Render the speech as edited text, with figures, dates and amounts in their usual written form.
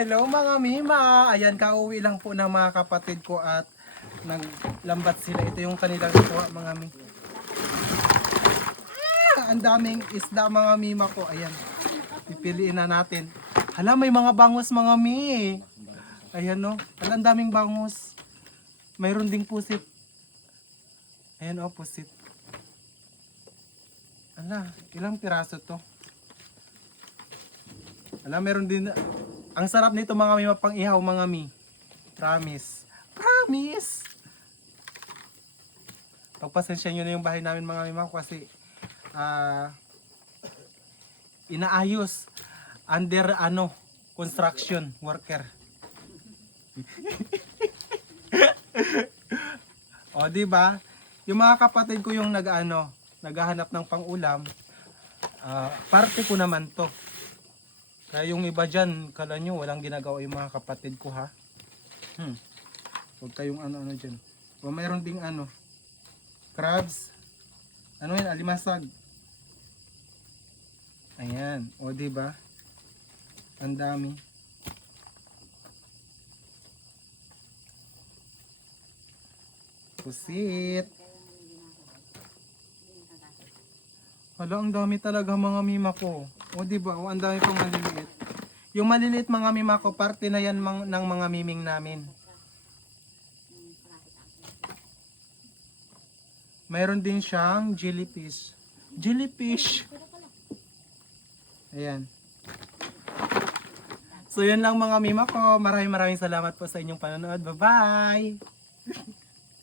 Hello mga Mima! Ayan, kauwi lang po ng mga kapatid ko at naglambat sila. Ito yung kanilang nakuha mga Mi. Ang daming isda mga Mima ko. Ayan, pipiliin na natin. Hala, may mga bangus mga Mi. Ayan no, hala, ang daming bangus. Mayroon ding pusit. Ayan o, pusit. Hala, ilang piraso to? Hala, meron din. Ang sarap nito mga Mi, mapang ihaw mga Mi. Promise. Promise! Pagpasensya nyo na yung bahay namin mga Mima ko kasi inaayos. Under construction worker. O di ba? Yung mga kapatid ko yung naghahanap ng pang-ulam, parte ko naman to. Kaya yung iba dyan, kala nyo walang ginagawa yung mga kapatid ko ha. Huwag kayong ano-ano dyan. O mayroon ding crabs. Ano yan? Alimasag. Ayan. O diba? Ang dami. Pusit. Hala, ang dami talaga mga Mima ko. O diba? O ang dami pang maliliit. Yung maliliit mga Mima ko, parte na yan ng mga miming namin. Mayroon din siyang jellyfish. Jellyfish! Ayan. So yun lang mga Mima ko. Maraming salamat po sa inyong panonood. Bye-bye!